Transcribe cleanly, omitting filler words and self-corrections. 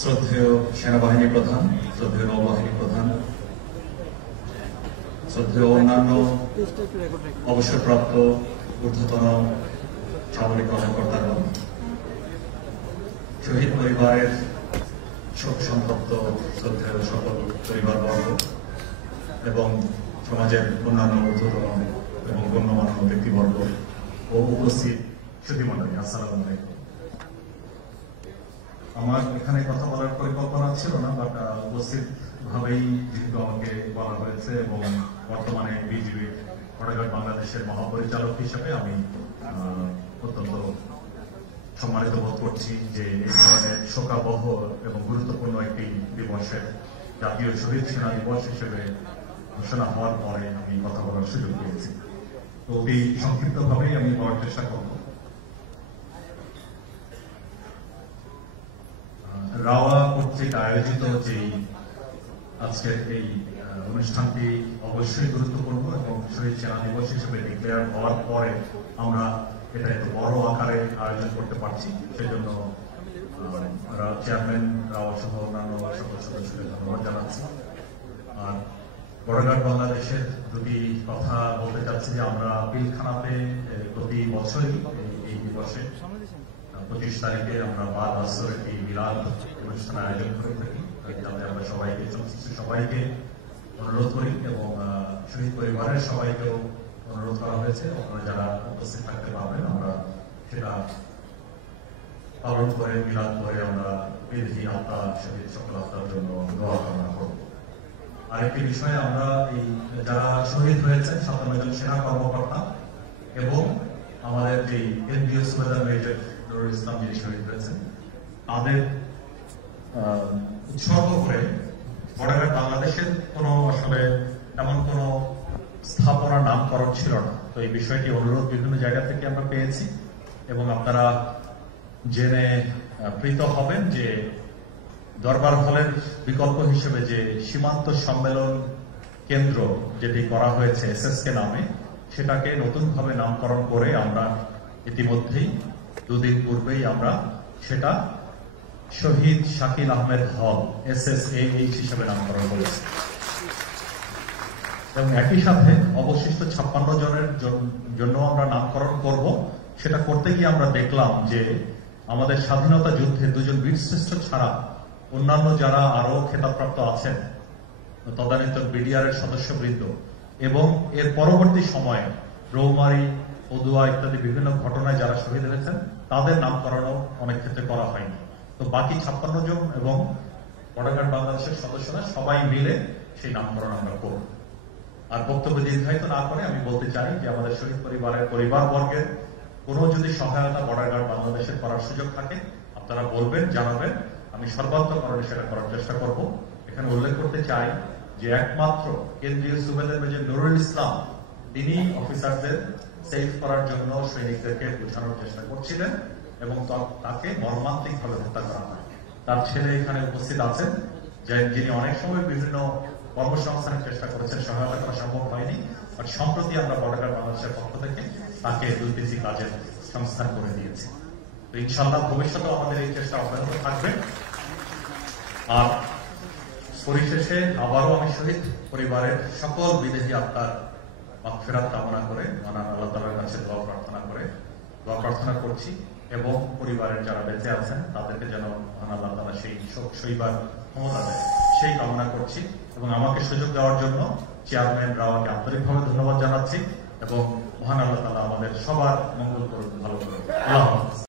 শ্রদ্ধেয় সেনাবাহিনী প্রধান, শ্রদ্ধেয় নৌবাহিনী প্রধান, শ্রদ্ধেয় অন্যান্য অবসরপ্রাপ্ত ঊর্ধ্বতন সামরিক কর্মকর্তাগণ, শহীদ পরিবারের শোক সন্তপ্ত শ্রদ্ধেয় সকল পরিবারবর্গ এবং সমাজের অন্যান্য ঊর্ধ্বতন এবং গণ্যমান্য ব্যক্তিবর্গ ও উপস্থিত সুধীমণ্ডলী, আসসালামু আলাইকুম। আমার এখানে কথা বলার পরিকল্পনা ছিল না, বাট উপস্থিত ভাবেই যেহেতু আমাকে বলা হয়েছে এবং বর্তমানে বিজিবির বর্ডার বাংলাদেশের মহাপরিচালক হিসেবে আমি অত্যন্ত সম্মানিত বোধ করছি যে এই ধরনের শোকাবহ এবং গুরুত্বপূর্ণ একটি দিবসের জাতীয় শহীদ সেনা দিবস হিসেবে ঘোষণা হওয়ার পরে আমি কথা বলার সুযোগ পেয়েছি। তো অতি সংক্ষিপ্তভাবেই আমি বলার চেষ্টা করব। রাওয়া কর্তৃক আয়োজিত যে আজকের এই অনুষ্ঠানটি অবশ্যই গুরুত্বপূর্ণ এবং শহীদ সেনা দিবস হিসেবে ডিক্লেয়ার হওয়ার পরে আমরা এটা এত বড় আকারে আয়োজন করতে পারছি, সেজন্য চেয়ারম্যান রাওয়া সহ অন্যান্য সকল সদস্যদের ধন্যবাদ জানাচ্ছি। আর বর্ডার বাংলাদেশের দুটি কথা বলতে চাচ্ছি যে আমরা পিলখানাতে প্রতি বছরই এই দিবসে 25 তারিখে আমরা বাদ আসর একটি মিলাদ অনুষ্ঠান আয়োজন করে থাকি, যাতে আমরা সবাইকে সবাইকে অনুরোধ করি এবং শহীদ পরিবারের সবাইকেও অনুরোধ করা হয়েছে। আপনারা যারা উপস্থিত থাকতে পারবেন আমরা সেটা পালন করে মিলাদ করে আমরা বিধি আত্মা শহীদ সকল আত্মার জন্য দোয়া কামনা করব। আরেকটি বিষয়ে আমরা এই যারা শহীদ হয়েছেন 57 জন সেনা কর্মকর্তা এবং আমাদের যে কেন্দ্রীয় সুবেদার মেজর নুরুল ইসলাম যিনি শহীদ হয়েছেন তাদের উৎসর্গ করে বর্ডার বাংলাদেশের কোনো আসলে এমন কোন স্থাপনার নামকরণ ছিল না। তো এই বিষয়টি অনুরোধ বিভিন্ন জায়গা থেকে আমরা পেয়েছি এবং আপনারা জেনে প্রীত হবেন যে দরবার হলের বিকল্প হিসেবে যে সীমান্ত সম্মেলন কেন্দ্র যেটি করা হয়েছে এসএসকে নামে, সেটাকে নতুনভাবে নামকরণ করে আমরা ইতিমধ্যেই দুদিন পূর্বেই আমরা সেটা শহীদ শাকিল আহমেদ হল SSAH হিসেবে নামকরণ করেছি এবং একই সাথে অবশিষ্ট 56 জনের জন্য আমরা নামকরণ করব। সেটা করতে গিয়ে আমরা দেখলাম যে আমাদের স্বাধীনতা যুদ্ধে দুজন বীরশ্রেষ্ঠ ছাড়া অন্যান্য যারা আরো খেতাবপ্রাপ্ত আছেন, তদানীন্তন বিডিআর এর সদস্যবৃন্দ এবং এর পরবর্তী সময়ে রৌমারী, পদুয়া ইত্যাদি বিভিন্ন ঘটনায় যারা শহীদ হয়েছেন তাদের নামকরণও অনেক ক্ষেত্রে করা হয়নি। তো বাকি 56 জন এবং বর্ডার বাংলাদেশের সদস্যরা সবাই মিলে সেই নামকরণ আমরা করব। আর বক্তব্য দীর্ঘায়িত না করে আমি বলতে চাই যে আমাদের শহীদ পরিবারের পরিবারবর্গের কোনো যদি সহায়তা বর্ডার বাংলাদেশের করার সুযোগ থাকে আপনারা বলবেন, জানাবেন, আমি সর্বাত্মকরণে সেটা করার চেষ্টা করব। এখানে উল্লেখ করতে চাই যে একমাত্র কেন্দ্রীয় সুবেদার মেজর নুরুল ইসলাম তিনি অফিসারদের সেভ করার জন্য সৈনিকদেরকে বোঝানোর চেষ্টা করছিলেন এবং তাকে মর্মান্তিকভাবে হত্যা করা হয়। তার ছেলে এখানে উপস্থিত আছেন, যিনি অনেক সময় বিভিন্ন কর্মসংস্থানের চেষ্টা করেছেন, সহায়তা করা সম্ভব হয়নি। আর সম্প্রতি আমরা বর্ডার বাংলাদেশের পক্ষ থেকে তাকে দুর্নীতি কাজের সংস্থান করে দিয়েছি। তো ইনশাআল্লাহ ভবিষ্যতেও আমাদের এই চেষ্টা অব্যাহত থাকবে। আর পরিশেষে আবারও আমি শহীদ পরিবারের সকল বিদেহী আত্মার মাগফিরাত কামনা করে মহান আল্লাহ তাআলার কাছে দোয়া প্রার্থনা করছি এবং পরিবারের যারা বেঁচে আছেন তাদেরকে যেন মহান আল্লাহ তাআলা সেই শোক সইবার ক্ষমতা দেয় সেই কামনা করছি এবং আমাকে সুযোগ দেওয়ার জন্য চেয়ারম্যান রাওয়াকে আন্তরিকভাবে ধন্যবাদ জানাচ্ছি এবং মহান আল্লাহ তাআলা আমাদের সবার মঙ্গল করুন, ভালো করুন। আল্লাহ হাফেজ।